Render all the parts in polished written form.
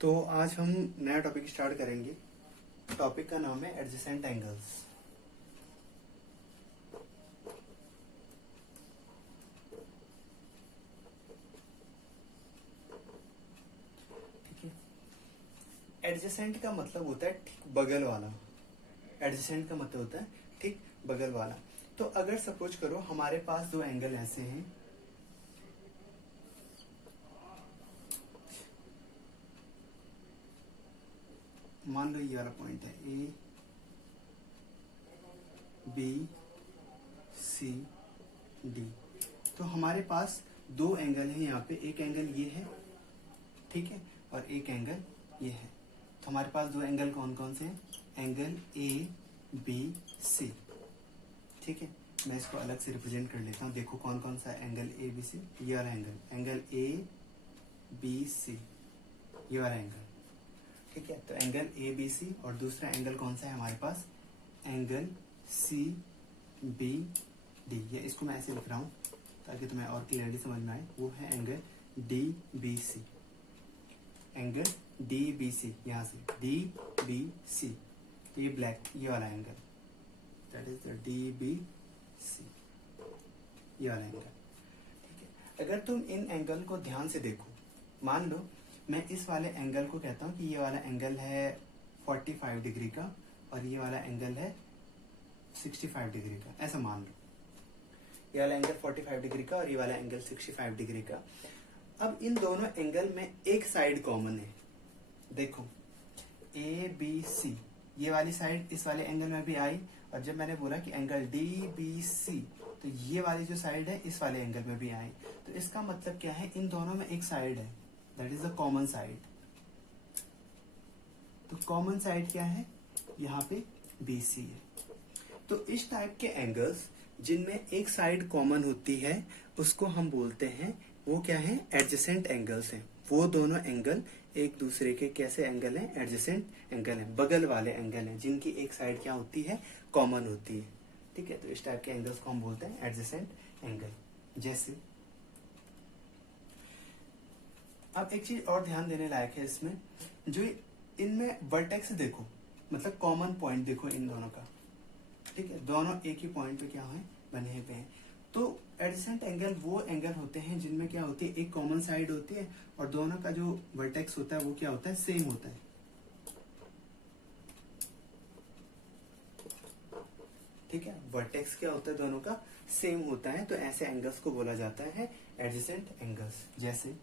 तो आज हम नया टॉपिक स्टार्ट करेंगे। टॉपिक का नाम है एडजेसेंट एंगल्स। ठीक है, एडजेसेंट का मतलब होता है ठीक बगल वाला। एडजेसेंट का मतलब होता है ठीक बगल वाला। तो अगर सपोज करो हमारे पास दो एंगल ऐसे हैं, मान लो ये वाला पॉइंट है ए बी सी डी। तो हमारे पास दो एंगल हैं यहाँ पे, एक एंगल ये है, ठीक है, और एक एंगल ये है। तो हमारे पास दो एंगल कौन कौन से हैं? Angle A B C. ठीक है, मैं इसको अलग से रिप्रेजेंट कर लेता हूँ। देखो कौन कौन सा एंगल ए बी सी, ये वाला angle, angle A B C, ये वाला एंगल। ठीक है, तो एंगल ए बी सी, और दूसरा एंगल कौन सा है हमारे पास? Angle C B D. ये इसको मैं ऐसे लिख रहा हूँ ताकि तुम्हें और क्लियरली समझ में आए। वो है angle D B C, angle D B C, यहाँ से डी बी सी। तो ये ब्लैक, ये वाला angle, that is the D B C, ये वाला एंगल। ठीक है, अगर तुम इन एंगल को ध्यान से देखो, मान लो मैं इस वाले एंगल को कहता हूँ कि ये वाला एंगल है 45 डिग्री का और ये वाला एंगल है 65 डिग्री का, ऐसा मान लो। ये वाला एंगल 45 डिग्री का और ये वाला एंगल 65 डिग्री का। अब इन दोनों एंगल में एक साइड कॉमन है। देखो ए बी सी, ये वाली साइड इस वाले एंगल में भी आई, और जब मैंने बोला कि एंगल डी बी सी, तो ये वाली जो साइड है इस वाले एंगल में भी आई। तो इसका मतलब क्या है? इन दोनों में एक साइड है, that is the common side. तो कॉमन साइड क्या है? यहाँ पे बी सी है। तो इस टाइप के एंगल्स जिनमें एक साइड कॉमन होती है उसको हम बोलते हैं, वो क्या है? एडजेसेंट एंगल्स हैं। वो दोनों एंगल एक दूसरे के कैसे एंगल हैं? एडजेसेंट एंगल हैं, बगल वाले एंगल हैं, जिनकी एक साइड क्या होती है? कॉमन होती है। ठीक है, तो इस टाइप के एंगल्स को हम बोलते हैं एडजेसेंट एंगल। जैसे अब एक चीज और ध्यान देने लायक है इसमें, जो इनमें वर्टेक्स देखो, मतलब कॉमन पॉइंट देखो इन दोनों का। ठीक है, दोनों एक ही पॉइंट पे क्या है? बने हुए हैं। तो एडजेसेंट एंगल वो एंगल होते हैं जिनमें क्या होती है? एक कॉमन साइड होती है और दोनों का जो वर्टेक्स होता है वो क्या होता है? सेम होता है। ठीक है, वर्टेक्स क्या होता है? दोनों का सेम होता है। तो ऐसे एंगल्स को बोला जाता है एडजेसेंट एंगल्स। जैसे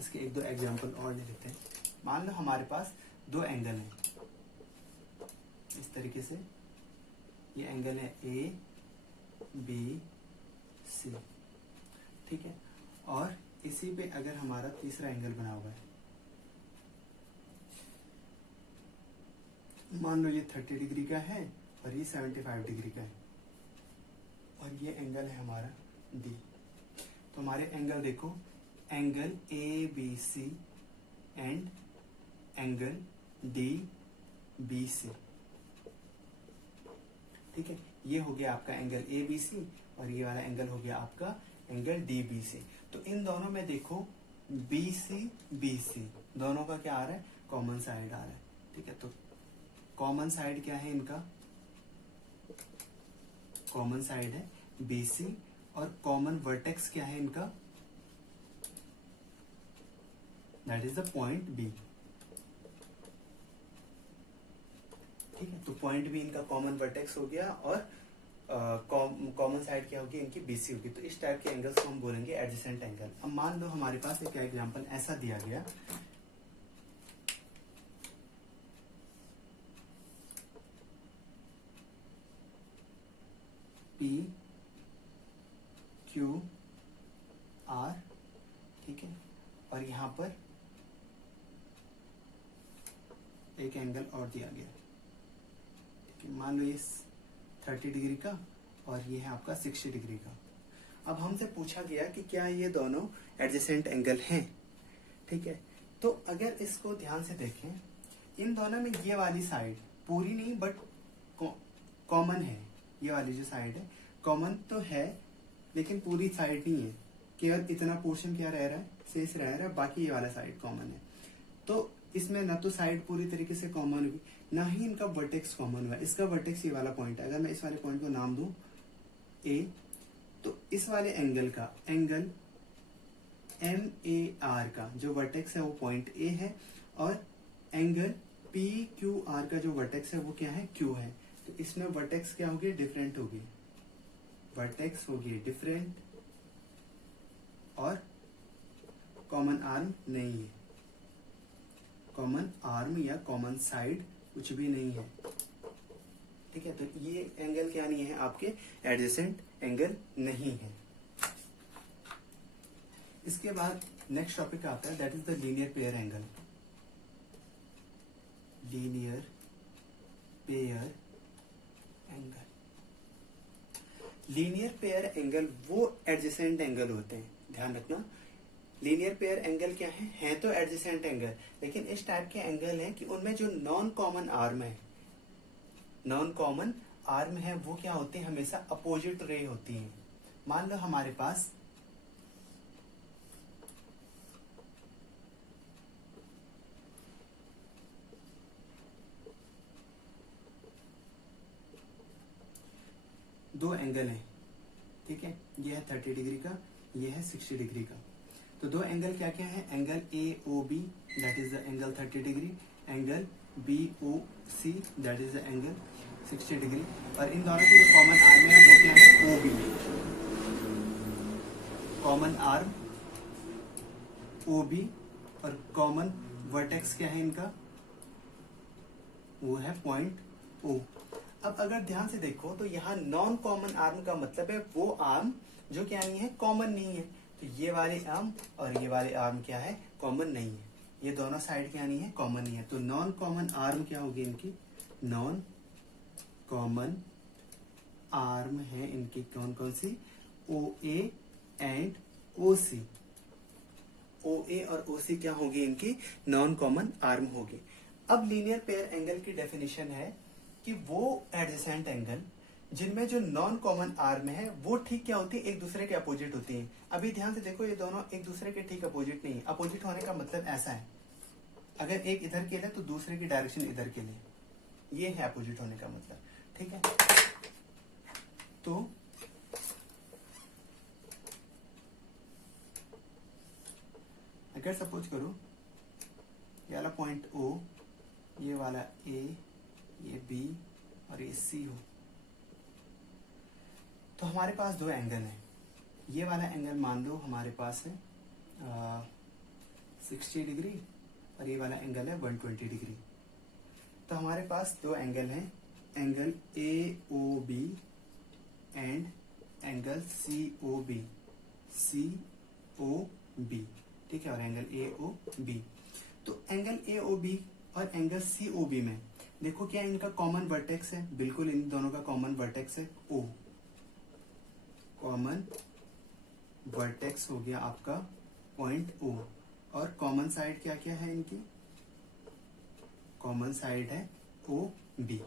इसके एक दो एग्जांपल और ले लेते हैं। मान लो हमारे पास दो एंगल हैं इस तरीके से, ये एंगल है ए बी सी, ठीक है, और इसी पे अगर हमारा तीसरा एंगल बना हुआ है, मान लो ये 30 डिग्री का है और ये 75 डिग्री का है, और ये एंगल है हमारा डी। तो हमारे एंगल देखो, angle A B C and angle D B C. ठीक है, ये हो गया आपका एंगल ए बी सी और ये वाला एंगल हो गया आपका एंगल डी बी सी। तो इन दोनों में देखो बी सी दोनों का क्या आ रहा है? कॉमन साइड आ रहा है। ठीक है, तो कॉमन साइड क्या है इनका? कॉमन साइड है बी सी, और कॉमन वर्टेक्स क्या है इनका? That is the point B. ठीक है, तो पॉइंट बी इनका कॉमन वर्टेक्स हो गया और कॉमन साइड क्या होगी? इनकी बीसी होगी। तो इस टाइप के एंगल्स को हम बोलेंगे एडजेसेंट एंगल। अब मान लो हमारे पास एक एग्जांपल ऐसा दिया गया, पी क्यू आर, ठीक है, और यहां पर एक एंगल और दिया गया। ठीक है, मान लो ये 30 डिग्री का और ये है आपका 60 डिग्री का। अब हमसे पूछा गया कि क्या ये दोनों एडजेसेंट एंगल हैं। ठीक है, तो अगर इसको ध्यान से देखें, इन दोनों में ये वाली साइड पूरी नहीं बट कॉमन है। ये वाली जो साइड है कॉमन तो है, लेकिन पूरी साइड नहीं है, केवल इतना पोर्शन क्या रह रहा है? शेष रह रहा है, बाकी ये वाला साइड कॉमन है। तो इसमें ना तो साइड पूरी तरीके से कॉमन हुई, ना ही इनका वर्टेक्स कॉमन हुआ। इसका वर्टेक्स ये वाला पॉइंट है। अगर मैं इस वाले पॉइंट को नाम दूं ए, तो इस वाले एंगल का, एंगल MAR का जो वर्टेक्स है वो पॉइंट ए है, और एंगल PQR का जो वर्टेक्स है वो क्या है, Q है। तो इसमें वर्टेक्स क्या होगी, डिफरेंट होगी, वर्टेक्स होगी डिफरेंट, और कॉमन आर्म नहीं है, कॉमन आर्म या कॉमन साइड कुछ भी नहीं है। ठीक है, तो ये एंगल क्या नहीं है, आपके एडजेसेंट एंगल नहीं है। इसके बाद नेक्स्ट टॉपिक आता है, that is the linear pair angle. Linear pair angle, linear pair angle वो एडजेसेंट एंगल होते हैं, ध्यान रखना। लीनियर पेयर एंगल क्या है तो एडजेसेंट एंगल, लेकिन इस टाइप के एंगल हैं कि उनमें जो नॉन कॉमन आर्म है, नॉन कॉमन आर्म है, वो क्या होते हैं, हमेशा अपोजिट रे होती हैं। मान लो हमारे पास दो एंगल हैं, ठीक है, ये है 30 डिग्री का, ये है 60 डिग्री का। तो दो एंगल क्या क्या है, angle AOB that is the angle 30 degree, angle BOC that is the angle 60 degree, और इन दोनों की जो कॉमन आर्म है वो क्या है, OB। कॉमन आर्म OB, और कॉमन वर्टेक्स क्या है इनका, वो है पॉइंट O। अब अगर ध्यान से देखो तो यहाँ नॉन कॉमन आर्म का मतलब है वो आर्म जो क्या नहीं है, कॉमन नहीं है। तो ये वाले आर्म और ये वाले आर्म क्या है, कॉमन नहीं है, ये दोनों साइड क्या नहीं है, कॉमन नहीं है। तो नॉन कॉमन आर्म क्या होगी इनकी, नॉन कॉमन आर्म है इनकी कौन कौन सी, OA एंड OC। OA और OC क्या होगी इनकी, नॉन कॉमन आर्म होगी। अब लीनियर पेयर एंगल की डेफिनेशन है कि वो एडजेसेंट एंगल जिनमें जो नॉन कॉमन आर्म है वो ठीक क्या होती है, एक दूसरे के अपोजिट होती है। अभी ध्यान से देखो, ये दोनों एक दूसरे के ठीक अपोजिट नहीं है। अपोजिट होने का मतलब ऐसा है, अगर एक इधर के लिए तो दूसरे की डायरेक्शन इधर के लिए, ये है अपोजिट होने का मतलब, ठीक है। तो अगर सपोज करो ये वाला पॉइंट O, ये वाला A, ये B और ये C हो, तो हमारे पास दो एंगल हैं। ये वाला एंगल मान लो हमारे पास है 60 डिग्री, और ये वाला एंगल है 120 डिग्री। तो हमारे पास दो एंगल हैं, angle AOB and angle COB, ठीक है, और एंगल AOB। तो एंगल AOB और एंगल COB में देखो क्या इनका कॉमन वर्टेक्स है, बिल्कुल इन दोनों का कॉमन वर्टेक्स है O। कॉमन वर्टेक्स हो गया आपका पॉइंट O, और कॉमन साइड क्या क्या है इनकी, कॉमन साइड है OB,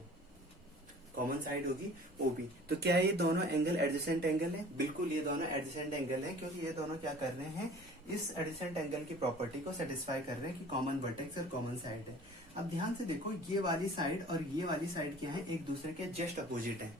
कॉमन साइड होगी OB। तो क्या ये दोनों एंगल एडजेसेंट एंगल है, बिल्कुल ये दोनों एडजेसेंट एंगल है, क्योंकि ये दोनों क्या कर रहे हैं, इस एडजेसेंट एंगल की प्रॉपर्टी को सेटिस्फाई कर रहे हैं कि कॉमन वर्टेक्स और कॉमन साइड है। अब ध्यान से देखो, ये वाली साइड और ये वाली साइड क्या है, एक दूसरे के जस्ट अपोजिट है,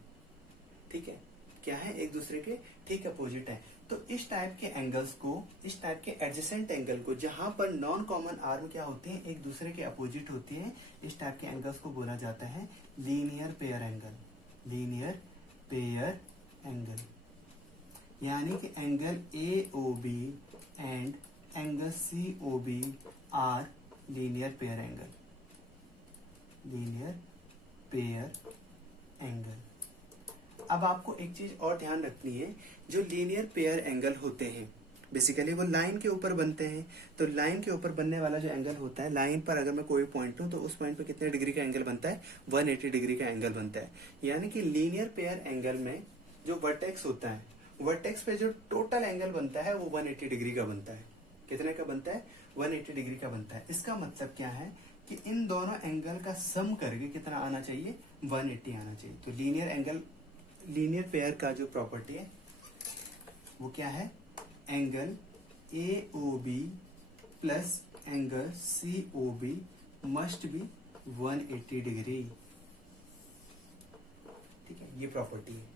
ठीक है, क्या है, एक दूसरे के ठीक अपोजिट है। तो इस टाइप के एंगल्स को, इस टाइप के एडजेसेंट एंगल को जहां पर नॉन कॉमन आर्म क्या होते हैं, एक दूसरे के अपोजिट होती है, इस टाइप के एंगल्स को बोला जाता है linear pair angle. Linear pair angle यानी कि angle AOB and angle COB are linear pair angle, linear pair angle. अब आपको एक चीज और ध्यान रखनी है, जो लीनियर पेयर एंगल होते हैं बेसिकली वो लाइन के ऊपर बनते हैं। तो लाइन के ऊपर बनने वाला जो एंगल होता है, लाइन पर अगर मैं कोई पॉइंट लूं तो उस पॉइंट पर कितने डिग्री का एंगल बनता है, 180 डिग्री का एंगल बनता है। यानी कि लीनियर पेयर एंगल में जो वर्टेक्स होता है, वर्टेक्स पे जो टोटल एंगल बनता है वो 180 डिग्री का बनता है। कितने का बनता है, 180 डिग्री का बनता है। इसका मतलब क्या है कि इन दोनों एंगल का सम करके कितना आना चाहिए, 180 आना चाहिए। तो लीनियर एंगल, लीनियर पेयर का जो प्रॉपर्टी है वो क्या है, angle AOB plus angle COB must be 180 degree. ठीक है, ये प्रॉपर्टी है,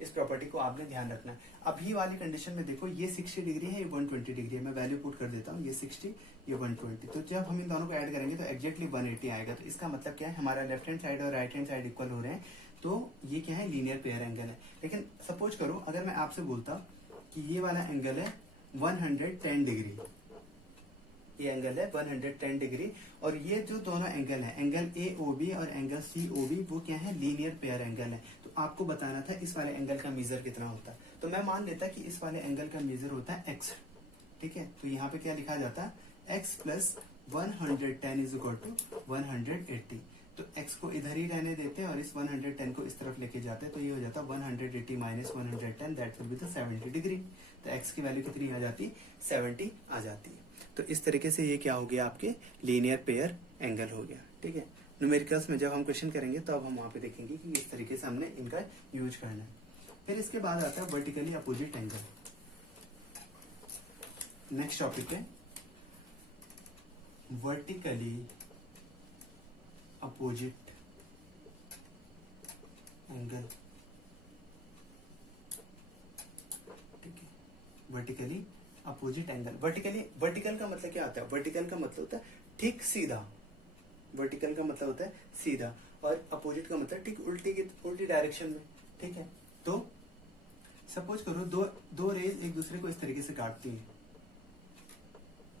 इस प्रॉपर्टी को आपने ध्यान रखना है। अभी वाली कंडीशन में देखो, ये 60 डिग्री है, ये 120 डिग्री है। मैं वैल्यू पुट कर देता हूँ, ये 60, ये 120। तो जब हम इन दोनों को ऐड करेंगे तो एग्जैक्टली 180 आएगा। तो इसका मतलब क्या है, हमारा लेफ्ट हैंड साइड और राइट हैंड साइड इक्वल हो रहे हैं, तो ये क्या है, लीनियर पेयर एंगल है। लेकिन सपोज करो अगर मैं आपसे बोलता कि ये वाला एंगल है 110 डिग्री, ये एंगल है 110 डिग्री, और ये जो दोनों एंगल है, एंगल AOB और एंगल COB, वो क्या है, लीनियर पेयर एंगल है। तो आपको बताना था इस वाले एंगल का मेजर कितना होता है। तो मैं मान लेता कि इस वाले एंगल का मेजर होता है x। ठीक है, तो यहाँ पे क्या लिखा जाता है, x plus 110 is equal to 180। तो x को इधर ही रहने देते हैं और इस 110 को इस तरफ लेके जाते हैं, तो ये हो जाता है 180 minus 110, that will be the 70 degree. तो x की वैल्यू कितनी आ जाती, 70 आ जाती है। तो इस तरीके से ये क्या हो गया, आपके लीनियर पेयर एंगल हो गया। ठीक है, न्यूमेरिकल्स में जब हम क्वेश्चन करेंगे तो अब हम वहां पे देखेंगे कि इस तरीके से हमने इनका यूज करना है। फिर इसके बाद आता है vertically opposite angle. Next topic है वर्टिकली अपोजिट एंगल। ठीक है, वर्टिकली अपोजिट एंगल। वर्टिकल का मतलब क्या होता है, वर्टिकल का मतलब होता है ठीक सीधा, वर्टिकल का मतलब होता है सीधा, और अपोजिट का मतलब ठीक उल्टी डायरेक्शन में। ठीक है, तो सपोज करो दो रेज एक दूसरे को इस तरीके से काटती हैं।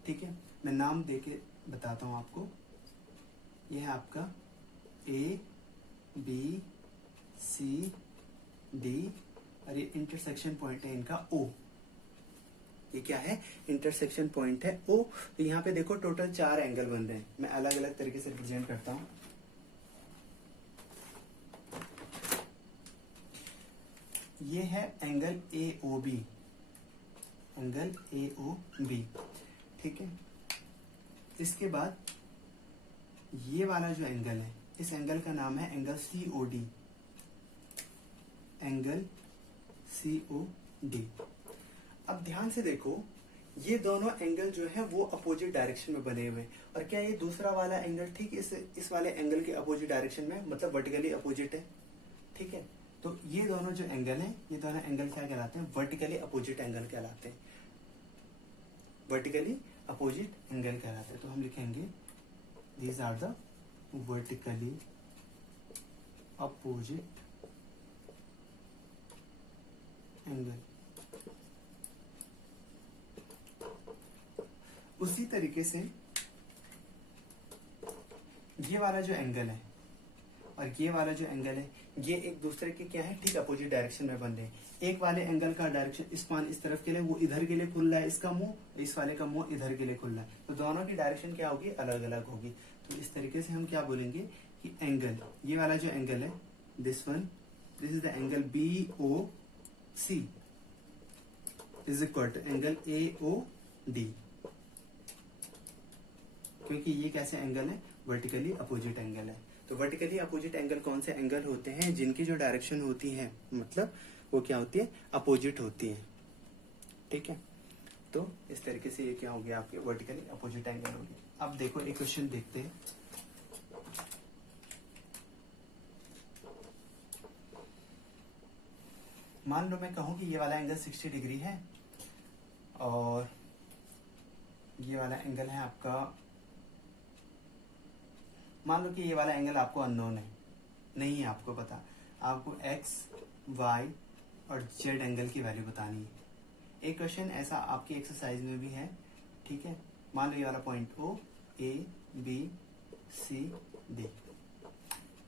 ठीक है, मैं नाम देके बताता हूं आपको। यह है आपका ABCD, और ये इंटरसेक्शन पॉइंट है इनका O। ये क्या है, इंटरसेक्शन पॉइंट है O। तो यहाँ पे देखो टोटल 4 एंगल बन रहे हैं। मैं अलग अलग तरीके से रिप्रेजेंट करता हूं। ये है एंगल AOB, एंगल AOB। ठीक है, इसके बाद ये वाला जो एंगल है, इस एंगल का नाम है एंगल COD, एंगल COD। अब ध्यान से देखो, ये दोनों एंगल जो है वो अपोजिट डायरेक्शन में बने हुए हैं, और क्या ये दूसरा वाला एंगल ठीक इस वाले एंगल के अपोजिट डायरेक्शन में, मतलब वर्टिकली अपोजिट है। ठीक है, तो ये दोनों जो एंगल हैं, ये दोनों एंगल क्या कहलाते हैं, वर्टिकली अपोजिट एंगल कहलाते हैं, वर्टिकली अपोजिट एंगल कहलाते हैं। तो हम लिखेंगे these are the vertically opposite angle. उसी तरीके से ये वाला जो एंगल है और ये वाला जो एंगल है, ये एक दूसरे के क्या है, ठीक अपोजिट डायरेक्शन में बन रहे हैं। एक वाले एंगल का डायरेक्शन स्पान इस तरफ के लिए, वो इधर के लिए खुल रहा है, इसका मुंह, इस वाले का मुंह इधर के लिए खुल रहा है। तो दोनों की डायरेक्शन क्या होगी, अलग अलग होगी। तो इस तरीके से हम क्या बोलेंगे कि एंगल, ये वाला जो एंगल है, this is the angle BOC is equal to angle AOD, क्योंकि ये कैसे एंगल है, वर्टिकली अपोजिट एंगल है। तो वर्टिकली अपोजिट एंगल कौन से एंगल होते हैं, जिनकी जो डायरेक्शन होती है, मतलब वो क्या होती है, अपोजिट होती है। ठीक है, तो इस तरीके से ये क्या हो गया, आपके वर्टिकली अपोजिट एंगल हो गया। अब देखो एक क्वेश्चन देखते हैं। मान लो मैं कहूं कि ये वाला एंगल 60 डिग्री है और ये वाला एंगल है आपका, मान लो कि ये वाला एंगल आपको अननोन है, नहीं है आपको पता, आपको x, y और z एंगल की वैल्यू बतानी है। एक क्वेश्चन ऐसा आपकी एक्सरसाइज में भी है। ठीक है, मान लो ये वाला point O, A, B, C, D।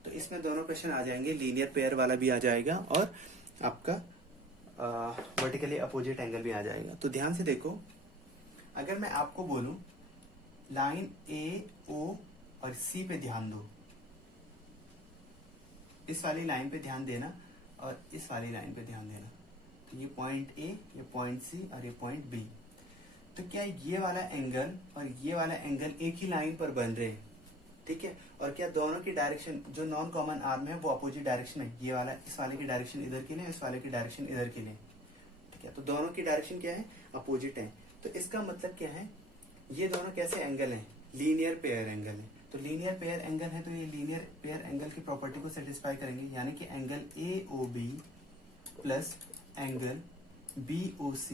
तो इसमें दोनों क्वेश्चन आ जाएंगे, लीनियर पेयर वाला भी आ जाएगा और आपका वर्टिकली अपोजिट एंगल भी आ जाएगा। तो ध्यान से देखो, अगर मैं आपको बोलूं लाइन A, O और C पे ध्यान दो, इस वाली लाइन पे ध्यान देना और इस वाली लाइन पे ध्यान देना। तो ये पॉइंट A, ये पॉइंट C और ये पॉइंट B। तो क्या ये वाला एंगल और ये वाला एंगल एक ही लाइन पर बन रहे हैं? ठीक है, और क्या दोनों की डायरेक्शन जो नॉन कॉमन आर्म है वो अपोजिट डायरेक्शन है? ये वाला, इस वाले की डायरेक्शन इधर के लिए, इस वाले की डायरेक्शन इधर के लिए। ठीक है, तो दोनों की डायरेक्शन क्या है, अपोजिट है। तो इसका मतलब क्या है, ये दोनों कैसे एंगल हैं, लीनियर पेयर एंगल है। तो लीनियर पेयर एंगल है तो ये लीनियर पेयर एंगल की प्रॉपर्टी को सेटिस्फाई करेंगे, यानी कि angle AOB plus angle BOC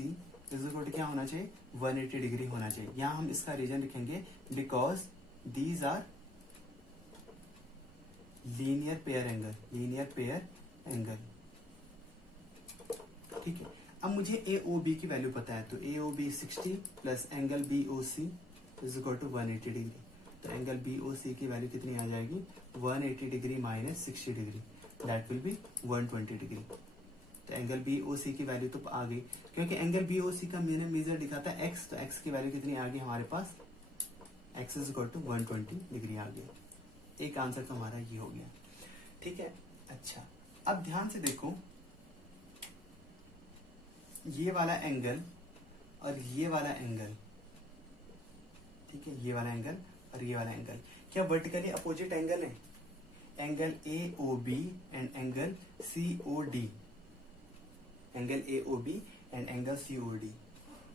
is equal to क्या होना चाहिए, 180 डिग्री होना चाहिए। यहां हम इसका रीजन लिखेंगे because these are linear pair angle, linear pair angle. ठीक है, अब मुझे AOB की वैल्यू पता है, तो AOB 60 plus angle BOC is equal to 180 degree. तो एंगल BOC की वैल्यू कितनी आ जाएगी, 180 degree minus 60 degree, that will be 120 degree. तो एंगल BOC की वैल्यू तो आ गई, क्योंकि एंगल BOC का मैंने मेजर दिखा था x, तो x की वैल्यू कितनी आ गई हमारे पास, x is equal to 120 degree आ गया। एक आंसर तो हमारा ये हो गया। ठीक है, अच्छा अब ध्यान से देखो, ये वाला एंगल और ये वाला एंगल, ठीक है, ये वाला एंगल और ये वाला एंगल क्या वर्टिकली अपोजिट एंगल है? Angle AOB and angle COD, angle AOB and angle COD,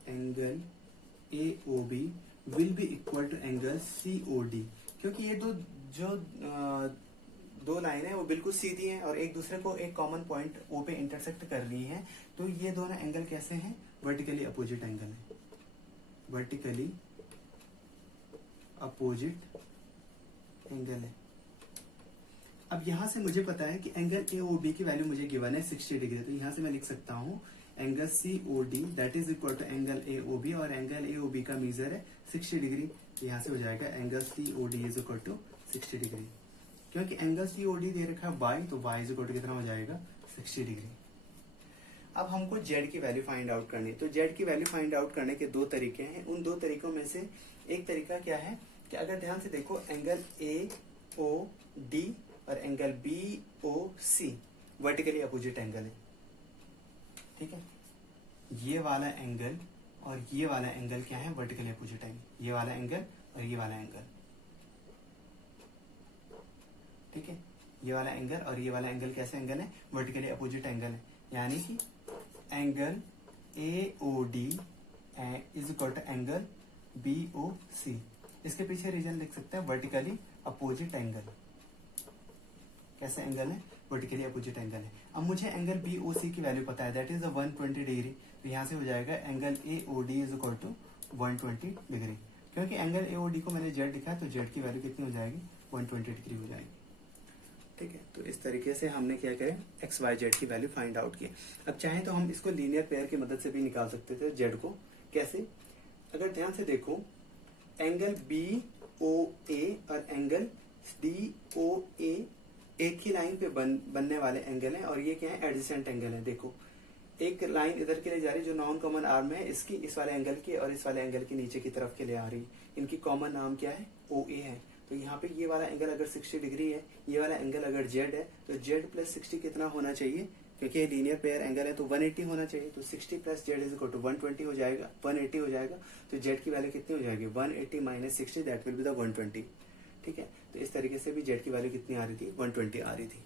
angle AOB will be equal to angle COD, क्योंकि ये दो लाइन है वो बिल्कुल सीधी है और एक दूसरे को एक कॉमन पॉइंट O पे इंटरसेक्ट कर रही है। तो ये दोनों एंगल कैसे हैं, वर्टिकली अपोजिट एंगल है, वर्टिकली अपोजिट एंगल है। अब यहां से मुझे पता है कि एंगल AOB की वैल्यू मुझे गिवन है 60 डिग्री, तो यहां से मैं लिख सकता हूं angle COD that is equal to angle AOB, और एंगल AOB का मेजर है 60 डिग्री, यहां से हो जाएगा angle COD is equal to 60 degree. क्योंकि एंगल COD दे रखा है y, तो y इज इक्वल टू कितना हो जाएगा, 60 डिग्री। अब हमको z की वैल्यू फाइंड आउट करनी है, तो z की वैल्यू फाइंड आउट करने के दो तरीके हैं। उन दो तरीकों में से एक तरीका क्या है कि अगर ध्यान से देखो, एंगल AOD और angle BOC vertically opposite angle है। ठीक है, ये वाला एंगल और ये वाला एंगल क्या है, वर्टिकली अपोजिट एंगल, ये वाला एंगल और ये वाला एंगल। ठीक है, ये वाला एंगल और ये वाला एंगल कैसे एंगल है, वर्टिकली अपोजिट एंगल है, यानी कि angle AOD is equal to angle BOC। इसके पीछे रीजन लिख सकते हैं वर्टिकली अपोजिट एंगल, कैसे एंगल है, वर्टिकली अपोजिट एंगल है। अब मुझे एंगल BOC की वैल्यू पता है, दैट इज 120 डिग्री, तो यहां से हो जाएगा angle AOD is equal to 120 degree. क्योंकि एंगल AOD को मैंने z लिखा है, तो z की वैल्यू कितनी हो जाएगी, 120 डिग्री हो जाएगी। ठीक है, तो इस तरीके से हमने क्या करें, एक्स वाई जेड की वैल्यू फाइंड आउट की। अब चाहे तो हम इसको लीनियर पेयर की मदद से भी निकाल सकते थे जेड को। कैसे, अगर ध्यान से देखो, एंगल BOA और एंगल DOA एक ही लाइन पे बनने वाले एंगल हैं, और ये क्या है, एडजेसेंट एंगल है। देखो, एक लाइन इधर के लिए जा रही है जो नॉन कॉमन आर्म है इसकी, इस वाले एंगल की, और इस वाले एंगल की नीचे की तरफ के लिए आ रही, इनकी कॉमन नाम क्या है, OA है। तो यहाँ पे ये वाला एंगल अगर 60 डिग्री है, ये वाला एंगल अगर z है, तो z प्लस 60 कितना होना चाहिए, क्योंकि ये लीनियर पेयर एंगल है तो 180 होना चाहिए। तो 60 plus z is equal to 120 हो जाएगा, 180 हो जाएगा। तो z की वैल्यू कितनी हो जाएगी, 180 minus 60 that will be the 120। ठीक है, तो इस तरीके से भी z की वैल्यू कितनी आ रही थी, 120 आ रही थी।